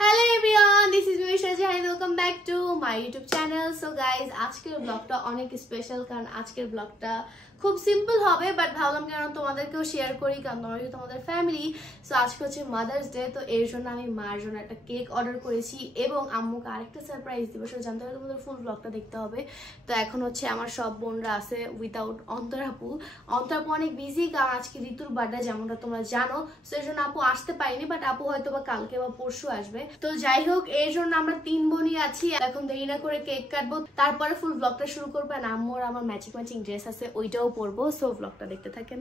Hello everyone, this is Misha Jahan. Welcome back to my YouTube channel. So guys, আজকের ব্লগটা অনেক special কারণ আজকের ব্লগটা খুব সিম্পল হবে বাট ভাবলাম কারণ তোমাদেরকেও শেয়ার করি কারণ তোমরা যেহেতু তোমাদের ফ্যামিলি। সো আজকে হচ্ছে মাদার্স ডে, তো এর জন্য আমি মার জন্য একটা কেক অর্ডার করেছি এবং আম্মুকে আরেকটা সারপ্রাইজ দিব। সেটা জানতে হলে তোমাদের ফুল ব্লগটা দেখতে হবে। তো এখন হচ্ছে আমার সব বোনরা আছে উইথাউট অন্তরাপু। অন্তরাপু অনেক বিজি কারণ আজকে ঋতুর বার্থডে, যেমনটা তোমরা জানো। সো এর জন্য আপু আসতে পারিনি, বাট আপু হয়তো বা কালকে বা পরশু আসবে। তো যাই হোক, এর জন্য আমরা 3 বোনই আছি। এখন দেরি না করে কেক কাটবো, তারপরে ফুল ব্লগটা শুরু করবো। আর আম্মুর আমার ম্যাচিং ড্রেস আছে, ওইটাও পরবো। সো ব্লগটা দেখতে থাকেন।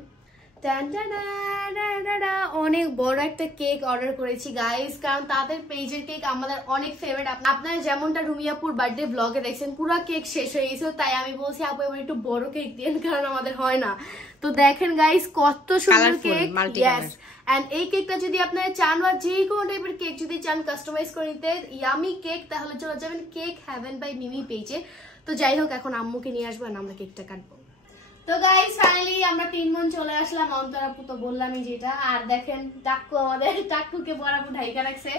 অনেক বড় একটা কেক অর্ডার করেছি গাইস, কারণ তাদের পেজের কেক আমাদের অনেক ফেভারিট। আপনারা যেমনটা রুমিয়াপুর বার্থডে ব্লগে দেখছেন পুরো কেক শেষ হয়ে গেছে, তাই আমি বলছি আপু এবার একটু বড় কেক দিন, কারণ আমাদের হয় না। তো দেখেন গাইস কত সুন্দর কেক। ইয়েস, এন্ড এই কেকটা যদি আপনারা চান বা যে কোনো টাইপের কেক যদি চান কাস্টমাইজ করে নিতে ইয়ামি কেক, তাহলে চলে যাবেন কেক হেভেন বাই মিমি পেজে। তো যাই হোক, এখন আম্মুকে নিয়ে আসবো আর আমরা কেকটা কাটবো। তো গাইস ফাইনালি আমরা 3 বোন চলে আসলাম। অন্তরাপু তো বললামই যেটা, আর দেখেন টাক্কু, আমাদের টাক্কুকে বড়াপু ঢাইকা রাখছে।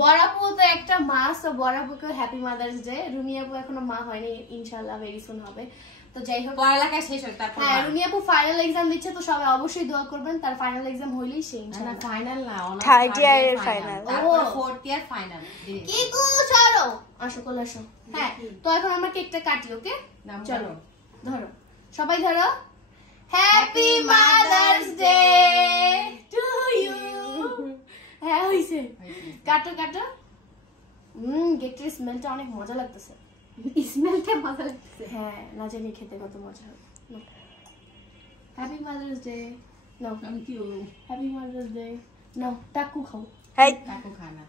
বড়াপু তো একটা মা, তো বড়াপুকে হ্যাপি মাদার্স ডে। রুমিয়াপু এখনো মা হয়নি, ইনশাআল্লাহ ভেরি সুন হবে। তো যাই হোক, পড়ালেখা শেষ হয় তারপর হ্যাঁ রুমিয়াপু ফাইনাল এক্সাম দিচ্ছে, তো সবাই অবশ্যই দোয়া করবেন তার ফাইনাল এক্সাম হইলেই সে ইনশাআল্লাহ ফাইনাল না থার্ড ইয়ারের ফাইনাল, তারপর ফোর্থ ইয়ার ফাইনাল। কি গো চলো আসো কোলে আসো। হ্যাঁ, তো এখন আমরা কেকটা কাটি। ওকে চলো ধরো, সবাই ধরো। Happy mother's day to you. হ্যাঁ হইছে, কাটো কাটো। কেকটার স্মেলটা অনেক মজা লাগতেছে। স্মেলটা মজা লাগতেছে, হ্যাঁ না জানি খেতে কত মজা হবে। Happy mother's day. নাও thank you. Happy mother's day. নাও টাকু খাও। হাই টাকু খানা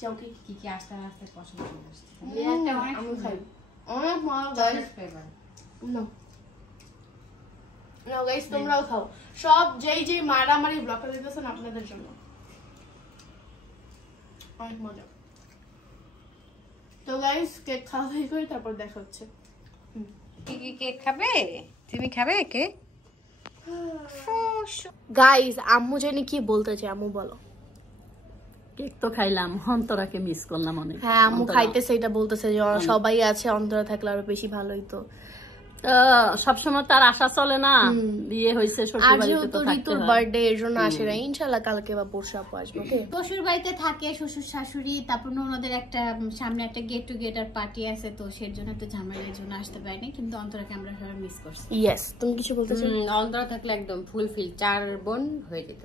চাও। কি কি আস্তে আস্তে পছন্দ করছিস? এটা অনেক আমি খাই, অনেক মজা গাইস। নো নো গাইস, তোমরাও খাও। সব যেই মারামারি ব্লকে দিতেছেন আপনাদের জন্য, অনেক মজা। তো গাইস কেক খাওয়া হয়ে গেলে তারপর দেখা হচ্ছে। কি কেক খাবে? তুমি খাবে কেক? গাইস আম্মু জানি কি বলতে চায়, আম্মু বলো। কেক তো খাইলাম, অন্তরাকে মিস করলাম অনেক। হ্যাঁ আম্মু খাইতেছে, এটা বলতেছে যে সবাই আছে, অন্তরা থাকলে আরো বেশি ভালোই। তো সবসময় তার আশা চলে না, বিয়ে হয়েছে শ্বশুর বাড়িতে তো থাকতে হয়। বার্থডে এর জন্য আসে না, ইনশাআল্লাহ কালকে বা পরশু আপু আসবে। ওকে, শ্বশুর বাড়িতে থাকে শ্বশুর শাশুড়ি, তারপর ওনাদের একটা সামনে একটা গেট টুগেদার পার্টি আছে, তো সেই জন্য তো ঝামেলার জন্য আসতে পারিনি, কিন্তু অন্তরাকে আমরা সবাই মিস করছি। ইয়েস, তুমি কিছু বলতে চাও? অন্তরা থাকলে একদম ফুলফিল 4 বোন হয়ে যেত।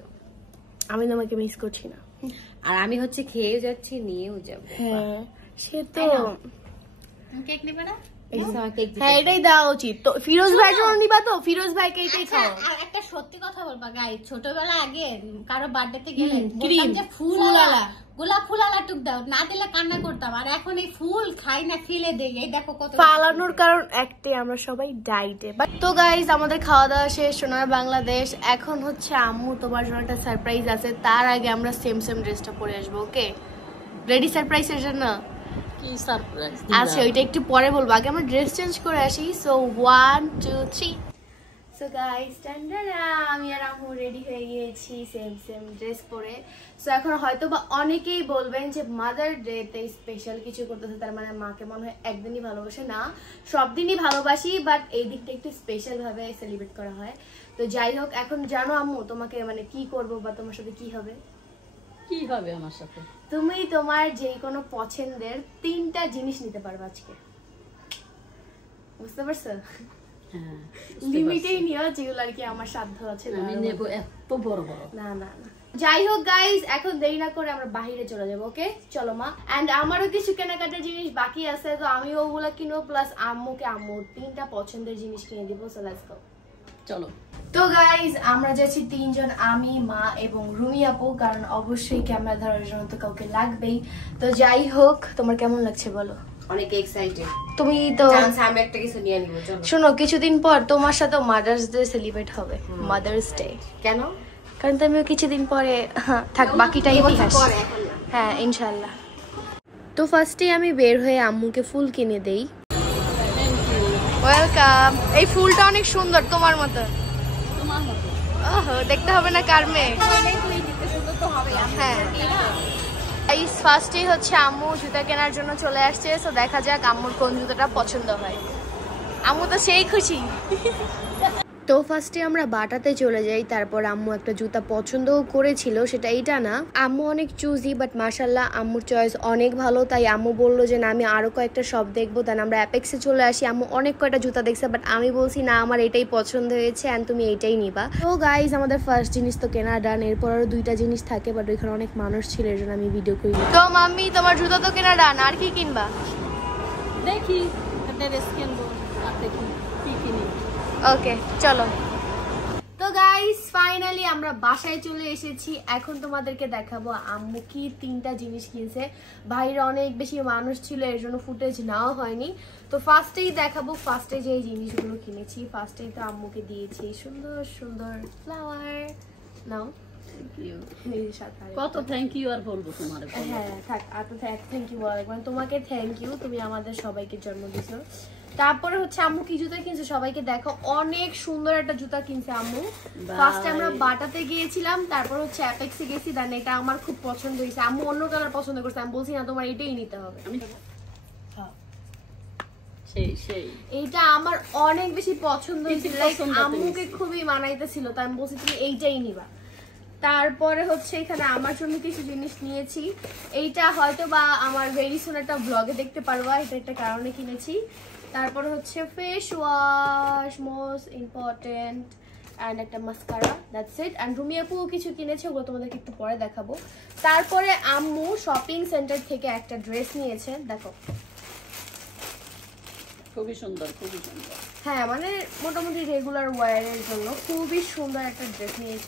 আমি তোমাকে মিস করছি না, আর আমি হচ্ছে খেয়ে যাচ্ছি, নিয়েও যাব। হ্যাঁ সে তো। তুমি কেক নেবে না? হ্যাঁ এটাই দেওয়া উচিত। তো ফিরোজ ভাই জন্য নিবা? তো ফিরোজ ভাইকে এইটাই খাও। আর একটা সত্যি কথা বলবা গাই, ছোটবেলা আগে কারো বার্থডেতে গেলে গোলাপ ফুল আলা টুক দাও, না দিলে কান্না করতাম। আর এখন এই ফুল খাই না, ফেলে দেই। এই দেখো কত পালানোর কারণ একটাই, আমরা সবাই ডাইটে। তো গাইস আমাদের খাওয়া দাওয়া শেষ, সোনার বাংলাদেশ। এখন হচ্ছে আম্মু তোমার জন্য একটা সারপ্রাইজ আছে, তার আগে আমরা সেম ড্রেসটা পরে আসবো। ওকে রেডি সারপ্রাইজের জন্য? কি সারপ্রাইজ? আচ্ছা ওইটা একটু পরে বলবো, আগে আমরা ড্রেস চেঞ্জ করে আসি। সো 1 2 3। সো গাইস আমি আর আম্মু রেডি হয়ে গিয়েছি সেম ড্রেস পরে। সো এখন হয়তো বা অনেকেই বলবেন যে মাদার ডে তে স্পেশাল কিছু করতেছে, তার মানে মাকে মনে হয় একদিনই ভালোবাসে। না, সব দিনই ভালোবাসি, বাট এই দিকটা একটু স্পেশাল ভাবে সেলিব্রেট করা হয়। তো যাই হোক, এখন জানো আম্মু তোমাকে মানে কি করবো বা তোমার সাথে কি হবে? কি হবে আমার সাথে? তুমি তোমার যে কোনো পছন্দের 3টা জিনিস নিতে পারবে আজকে, বুঝতে পারছো? হ্যাঁ লিমিটেই নিও, যেগুলো আর কি আমার সাধ্য আছে। আমি নেব এত বড় বড়। না না না, যাই হোক গাইস এখন দেরি না করে আমরা বাইরে চলে যাবো। ওকে চলো মা। এন্ড আমারও কিছু কেনাকাটার জিনিস বাকি আছে, তো আমি ওগুলো কিনবো, প্লাস আম্মুকে আম্মুর 3টা পছন্দের জিনিস কিনে দিব। সো লেটস গো, চলো। তো গাইস আমরা যাচ্ছি 3 জন, আমি মা এবং রুমি আপু, কারণ অবশ্যই ক্যামেরা ধরার জন্য তো কাউকে লাগবেই। তো যাই হোক, তোমার কেমন লাগছে বলো? অনেক এক্সাইটেড। তুমি তো আমি একটা কিছু নিয়ে নিব। চলো শোনো, কিছুদিন পর তোমার সাথে মাদার্স ডে সেলিব্রেট হবে। মাদার্স ডে কেন? কারণ তুমিও কিছুদিন পরে থাক, বাকিটাই ইতিহাস। হ্যাঁ ইনশাআল্লাহ। তো ফার্স্টে আমি বের হয়ে আম্মুকে ফুল কিনে দেই। ওয়েলকাম। এই ফুলটা অনেক সুন্দর, তোমার মতো। দেখতে হবে না কার মেয়ে? হ্যাঁ গাইস ফার্স্টেই হচ্ছে আম্মু জুতা কেনার জন্য চলে আসছে, সো দেখা যাক আম্মুর কোন জুতাটা পছন্দ হয়। আম্মু তো সেই খুশি। তো ফার্স্টে আমরা বাটাতে চলে যাই, তারপর আম্মু একটা জুতা পছন্দও করেছিল, সেটা এইটা না। আম্মু অনেক চুজি, বাট মাশাল্লাহ আম্মুর চয়েস অনেক ভালো, তাই আম্মু বললো যে না আমি আরো কয়েকটা শপ দেখবো। দেন আমরা অ্যাপেক্সে চলে আসি। আম্মু অনেক কয়টা জুতা দেখছে, বাট আমি বলছি না আমার এটাই পছন্দ হয়েছে অ্যান্ড তুমি এইটাই নিবা। তো গাইজ আমাদের ফার্স্ট জিনিস তো কেনা ডান, এরপর আরো 2টা জিনিস থাকে, বাট ওইখানে অনেক মানুষ ছিল এর জন্য আমি ভিডিও করি। তো মাম্মি তোমার জুতা তো কেনা ডান, আর কি কিনবা? দেখি ড্রেস কিনবো আর দেখি কি কিনি। ওকে চলো। তো গাইস ফাইনালি আমরা বাসায় চলে এসেছি। এখন তোমাদেরকে দেখাবো আম্মু কি 3টা জিনিস কিনছে। বাইরে অনেক বেশি মানুষ ছিল এর জন্য ফুটেজ নেওয়া হয়নি। তো ফার্স্টেই দেখাবো ফার্স্টে যে জিনিসগুলো কিনেছি। ফার্স্টেই তো আম্মুকে দিয়েছি সুন্দর সুন্দর ফ্লাওয়ার। নাও কত থ্যাংক ইউ আর বলবো তোমার। হ্যাঁ থাক, আর তো থ্যাংক ইউ বলা লাগবে, তোমাকে থ্যাংক ইউ, তুমি আমাদের সবাইকে জন্ম দিছো। তারপরে হচ্ছে আম্মু কি জুতা কিনছে সবাইকে দেখো, অনেক সুন্দর একটা জুতা কিনছে আম্মু। ফার্স্টে আমরা বাটাতে গিয়েছিলাম, তারপর হচ্ছে অ্যাপেক্সে গেছি। দেন এটা আমার খুব পছন্দ হয়েছে, আম্মু অন্য কালার পছন্দ করছে, আমি বলছি না তোমার এটাই নিতে হবে। এইটা আমার অনেক বেশি পছন্দ হয়েছে, আম্মুকে খুবই মানাইতেছিল, তাই আমি বলছি তুমি এইটাই নিবা। তারপরে হচ্ছে এখানে আমার জন্য কিছু জিনিস নিয়েছি, এইটা হয়তো বা আমার ভেরি সুন একটা ব্লগে দেখতে পারবা, এটা একটা কারণে কিনেছি। তারপরে হচ্ছে face wash most important and একটা mascara, that's it. And Rumi আপু কিছু কিনেছে, ওগুলো তোমাদেরকে একটু পরে দেখাবো। তারপরে আম্মু শপিং সেন্টার থেকে একটা ড্রেস নিয়েছে, দেখো খুবই সুন্দর খুবই সুন্দর। হ্যাঁ মানে মোটামুটি রেগুলার ওয়্যারের জন্য খুবই সুন্দর একটা ড্রেস নিয়েছে।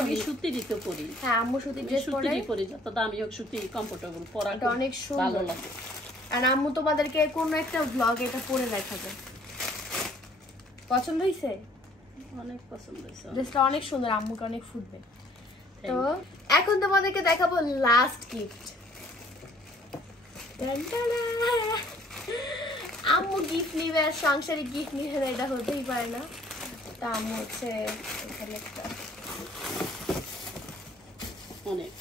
আমি সুতি দিতে পরি। হ্যাঁ আম্মু সুতি ড্রেস পরি, যত দামি হোক সুতি কমফোর্টেবল, পরাটা অনেক সুন্দর ভালো লাগে। আর আম্মু তোমাদেরকে কোনো একটা ব্লগ এটা পরে দেখাবে। পছন্দ হয়েছে? অনেক পছন্দ হয়েছে, ড্রেসটা অনেক সুন্দর, আম্মুকে অনেক ফুটবে। তো এখন তোমাদেরকে দেখাবো লাস্ট গিফট। আম্মু গিফট নিবে আর সংসারে গিফট নিবে না, এটা হতেই পারে না। তা আম্মু হচ্ছে এখানে একটা অনেক।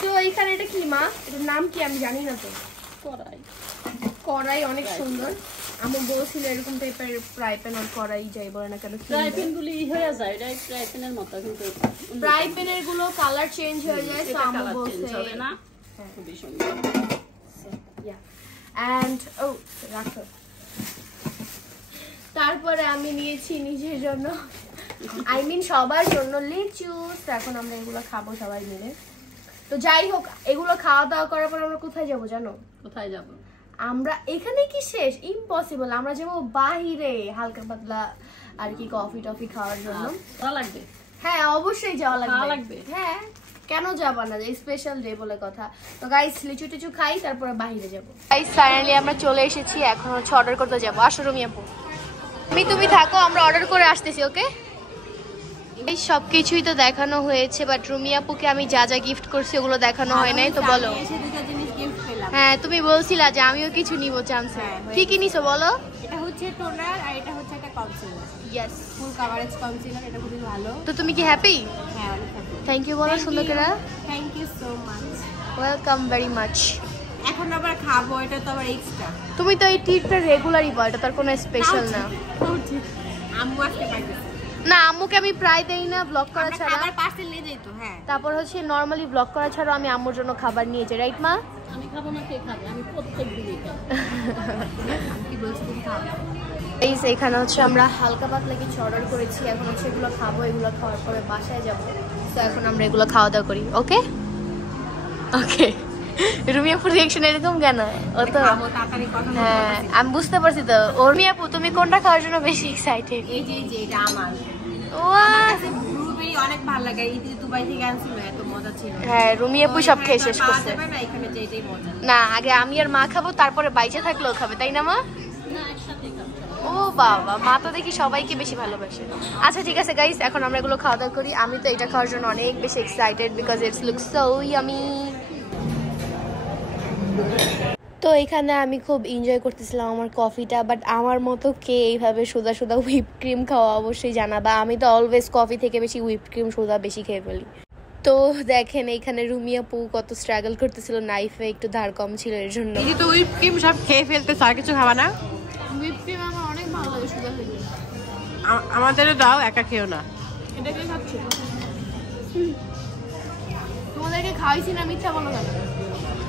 তো এইখানে এটা কি মা, এটার নাম কি আমি জানি না। তো কড়াই, কড়াই অনেক সুন্দর। আম্মু বলছিল এরকম টাইপের ফ্রাই প্যান আর কড়াই যাই বলে না কেন, ফ্রাই প্যান গুলি হয়ে যায়, এটা ফ্রাই প্যানের মতো, কিন্তু ফ্রাই প্যানের গুলো কালার চেঞ্জ হয়ে যায়, তো আম্মু বলছে হবে না। খুবই সুন্দর। এন্ড ও রাখো। তারপরে আমি নিয়েছি নিজের জন্য, আই মিন সবার জন্য লিচু। এখন আমরা এগুলো খাবো সবাই মিলে। তো যাই হোক, এগুলো খাওয়া দাওয়া করার পর আমরা কোথায় যাবো জানো? কোথায় যাব? আমরা এখানে কি শেষ? ইম্পসিবল। আমরা যাবো বাহিরে হালকা পাতলা আর কি কফি টফি খাওয়ার জন্য। ভালো লাগবে? হ্যাঁ অবশ্যই যাওয়া লাগবে। হ্যাঁ কেন যাবা না, স্পেশাল ডে বলে কথা। তো গাইস লিচু টিচু খাই, তারপরে বাহিরে যাবো। গাইস ফাইনালি আমরা চলে এসেছি, এখন হচ্ছে অর্ডার করতে যাবো। আসো রুমি আপু, তুমি থাকো, আমরা অর্ডার করে আসতেছি। ওকে এই সবকিছুই তো দেখানো হয়েছে, বাট রুমি আপুকে আমি যা যা গিফট করছি ওগুলো দেখানো হয় নাই। তো বলো। হ্যাঁ তুমি বলছিলা যে আমিও কিছু নিব চান্সে। কি কি নিছো বলো? এটা হচ্ছে টোনার আর এটা হচ্ছে একটা কনসিলার। ইয়েস, ফুল কভারেজ কনসিলার, এটা খুবই ভালো। তো তুমি কি হ্যাপি? হ্যাঁ অনেক হ্যাপি। থ্যাংক ইউ বলো সুন্দর করে। Thank you so much, welcome very much. এখন আবার খাবো, এটা তো আবার এক্সট্রা। তুমি তো এই টিপটা রেগুলারই পাও, এটা তার কোনো স্পেশাল না। আম্মু আসতে পারবে না, আম্মুকে আমি প্রায় দেই না ব্লগ করা ছাড়া। আবার পার্সেল নিয়ে যাই তো। হ্যাঁ তারপর হচ্ছে নরমালি ব্লগ করা ছাড়া আমি আম্মুর জন্য খাবার নিয়ে যাই, রাইট মা? আমি খাবো না, কে খাবে? আমি প্রত্যেকদিনই খাই। কি বলছি তুমি খাবে? এই এখানে হচ্ছে আমরা হালকা পাতলা কিছু অর্ডার করেছি, এখন হচ্ছে এগুলো খাবো। এগুলো খাওয়ার পরে বাসায় যাবো। তো এখন আমরা এগুলো খাওয়া দাওয়া করি। ওকে ওকে। রুমি আপুর রিঅ্যাকশন এরকম কেন? ও তো হ্যাঁ আমি বুঝতে পারছি। তো রুমি আপু তুমি কোনটা খাওয়ার জন্য বেশি এক্সাইটেড? এই যে এটা আমার ব্লুবেরি অনেক ভালো লাগে, এই যে দুবাই থেকে আনছিল, এত মজা ছিল। হ্যাঁ রুমি আপু সব খেয়ে শেষ করছে। না এখানে যেটাই মজা না, আগে আমি আর মা খাবো, তারপরে বাইচে থাকলেও খাবে, তাই না মা? না একসাথেই খাবো। ও বাবা, মা তো দেখি সবাইকে বেশি ভালোবাসে। আচ্ছা ঠিক আছে গাইস, এখন আমরা এগুলো খাওয়া দাওয়া করি। আমি তো এটা খাওয়ার জন্য অনেক বেশি excited because it's looks so yummy. তো এখানে আমি খুব এনজয় করতেছিলাম আমার কফিটা, বাট আমার মতো কে এইভাবে সোজা সোজা হুইপ ক্রিম খাওয়া অবশ্যই জানাবা। আমি তো অলওয়েজ কফি থেকে বেশি হুইপ ক্রিম সোজা বেশি খেয়ে ফেলি। তো দেখেন এখানে রুমি আপু কত স্ট্রাগল করতেছিল, নাইফে একটু ধার কম ছিল এর জন্য। এই যে তো হুইপ ক্রিম সব খেয়ে ফেলতেছ, আর কিছু খাবা না? হুইপ ক্রিম আমার অনেক ভালো লাগে সুগার থেকে। আমাদেরও দাও, একা খেও না। এটা কে খাচ্ছে? তোমাদেরকে খাওয়াইছি না, মিথ্যা বলো কেন?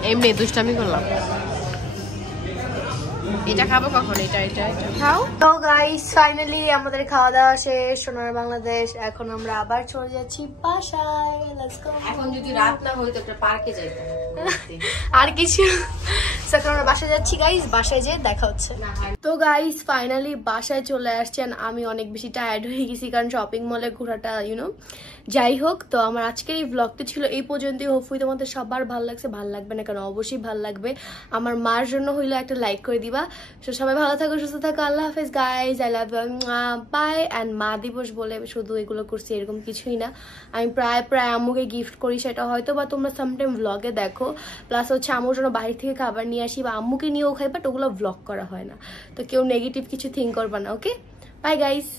এমনি দুষ্টামি করলাম। এটা খাবো কখন? এটা এটা এটা খাও। তো গাইস ফাইনালি আমাদের খাওয়া দাওয়া শেষ সোনার বাংলাদেশ। এখন আমরা আবার চলে যাচ্ছি বাসায়। Let's go. এখন যদি রাত না হইতো একটা পার্কে যাইতাম। আর কিছু এখন আমরা বাসায় যাচ্ছি গাইস, বাসায় যেয়ে দেখা হচ্ছে। তো গাইস ফাইনালি বাসায় চলে আসছেন। আমি অনেক বেশি টায়ার্ড হয়ে গেছি কারণ শপিং মলে ঘোরাটা যাই হোক। তো আমার আজকের এই ব্লগটা ছিল এই পর্যন্তই। হোপফুলি তোমাদের সবার ভালো লাগছে, ভালো লাগবে না কেন, অবশ্যই ভালো লাগবে। আমার মার জন্য হইলো একটা লাইক করে দিবা। তো সবাই ভালো থাকো, সুস্থ থাকো, আল্লাহ হাফেজ guys, I love you, bye. And মা দিবস বলে শুধু এগুলো করছি এরকম কিছুই না, আমি প্রায় আম্মুকে গিফট করি, সেটা হয়তো বা তোমরা সামটাইম ব্লগে দেখো। প্লাস হচ্ছে আম্মুর জন্য বাইরে থেকে খাবার নিয়ে আসি বা আম্মুকে নিয়েও খাই, বাট ওগুলো ব্লগ করা হয় না। তো কেউ নেগেটিভ কিছু থিঙ্ক করবা না, ওকে? Bye guys.